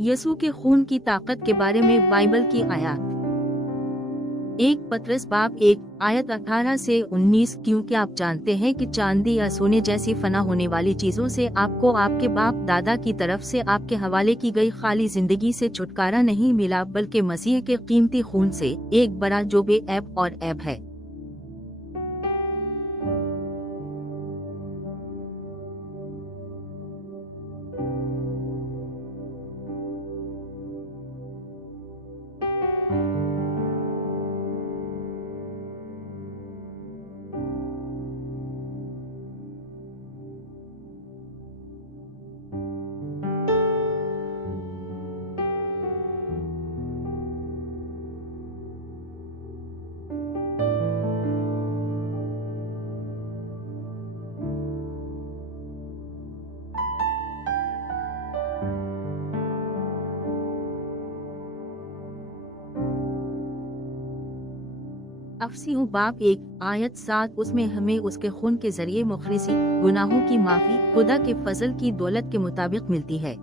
यसू के खून की ताकत के बारे में बाइबल की आयत। 1 बाब 1 आयत 18 से 19। क्योंकि आप जानते हैं कि चांदी या सोने जैसी फना होने वाली चीजों से आपको आपके बाप दादा की तरफ से आपके हवाले की गई खाली जिंदगी से छुटकारा नहीं मिला, बल्कि मसीह के कीमती खून से, एक बड़ा जो बेऐब और ऐब है। अफसीहू बाब 1 आयत 7 उसमें हमें उसके खून के जरिए मुखलिसी, गुनाहों की माफी, खुदा के फजल की दौलत के मुताबिक मिलती है।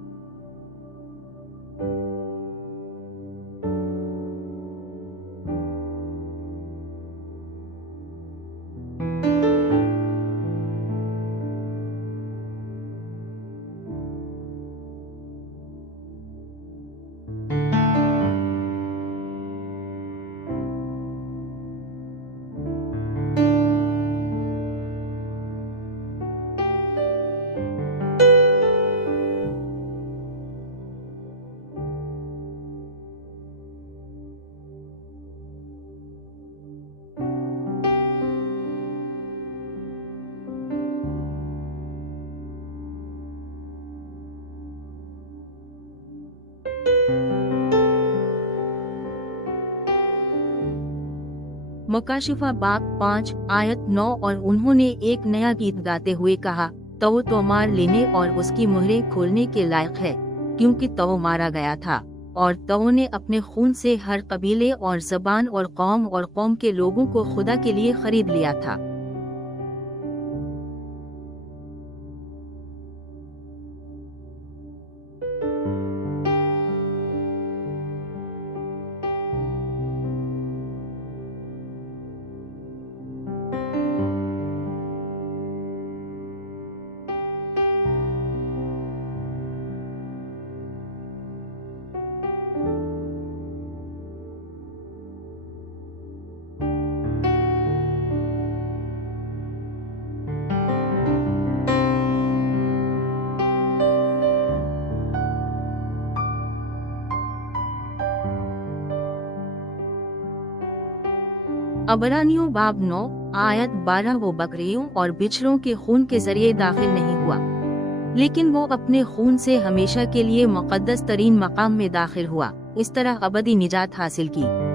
मकाशिफा बाब 5 आयत 9 और उन्होंने एक नया गीत गाते हुए कहा, तो मार लेने और उसकी मुहरें खोलने के लायक है, क्योंकि तो मारा गया था और तो ने अपने खून से हर कबीले और जबान और कौम के लोगों को खुदा के लिए खरीद लिया था। अबरानियों बाब 9 आयत 12 वो बकरियों और बिछड़ों के खून के जरिए दाखिल नहीं हुआ, लेकिन वो अपने खून से हमेशा के लिए मुक़द्दस तरीन मकाम में दाखिल हुआ, इस तरह अबदी निजात हासिल की।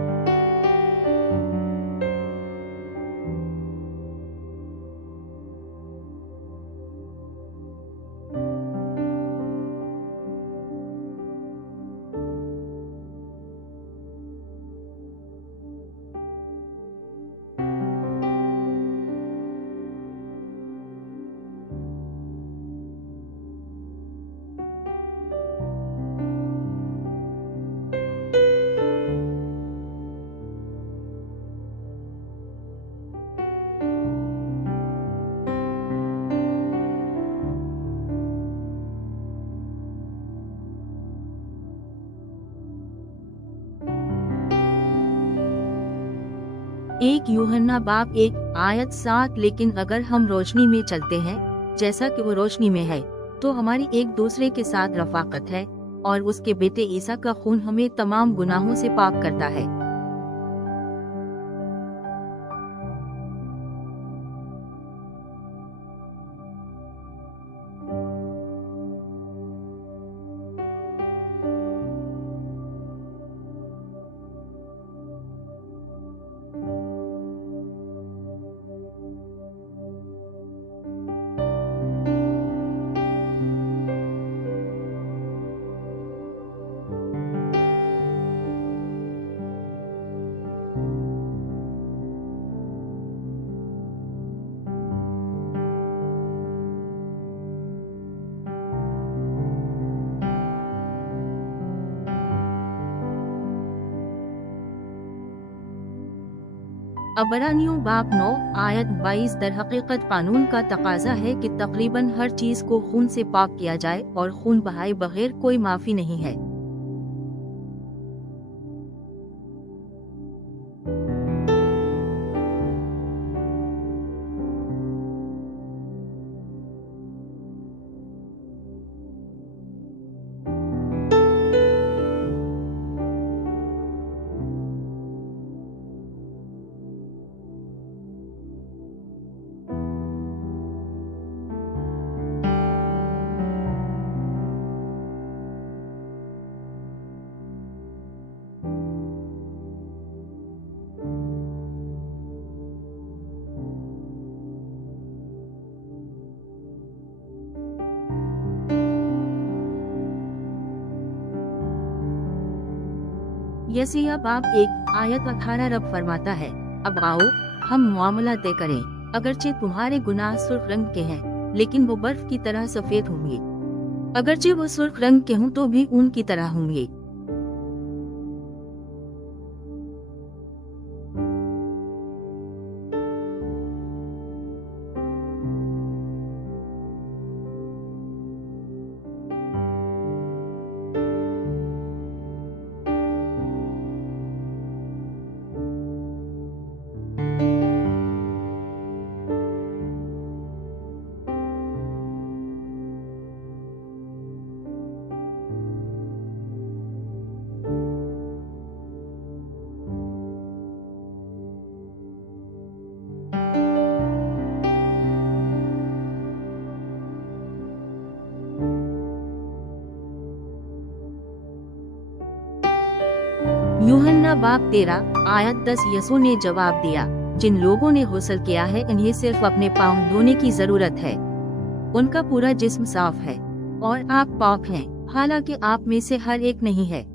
एक यूहन्ना बाब 1 आयत 7 लेकिन अगर हम रोशनी में चलते हैं जैसा कि वो रोशनी में है, तो हमारी एक दूसरे के साथ रफाकत है और उसके बेटे ईसा का खून हमें तमाम गुनाहों से पाक करता है। अबरानियों बाब 9 आयत 22 दरहकीकत कानून का तकाजा है कि तकरीबन हर चीज को खून से पाक किया जाए और खून बहाए बगैर कोई माफी नहीं है। यसीया बाब 1 आयत 18 रब फरमाता है, अब आओ हम मामला तय करें, अगरचे तुम्हारे गुनाह सुर्ख रंग के हैं लेकिन वो बर्फ की तरह सफेद होंगे, अगरचे वो सुर्ख रंग के हों तो भी ऊन की तरह होंगे। यूहन्ना बाब 13 आयत 10 यसू ने जवाब दिया, जिन लोगों ने गुस्ल किया है इन्हें सिर्फ अपने पाँव धोने की जरूरत है, उनका पूरा जिस्म साफ है और आप पाक हैं, हालांकि आप में से हर एक नहीं है।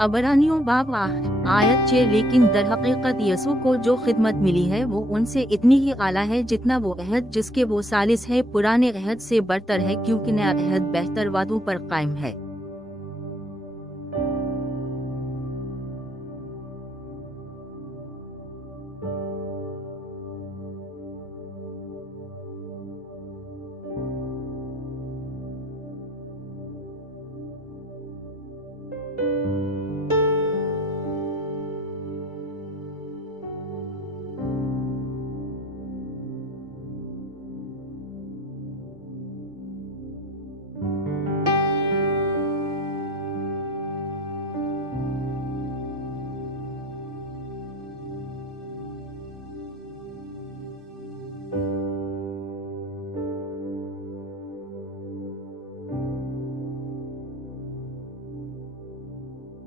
अबरानियों बाब 8 आयत 6 लेकिन दरहकीकत यसू को जो खिदमत मिली है वो उनसे इतनी ही आला है जितना वो अहद जिसके वो सालिस है पुराने अहद से बरतर है, क्योंकि नया अहद बेहतर वादों पर कायम है।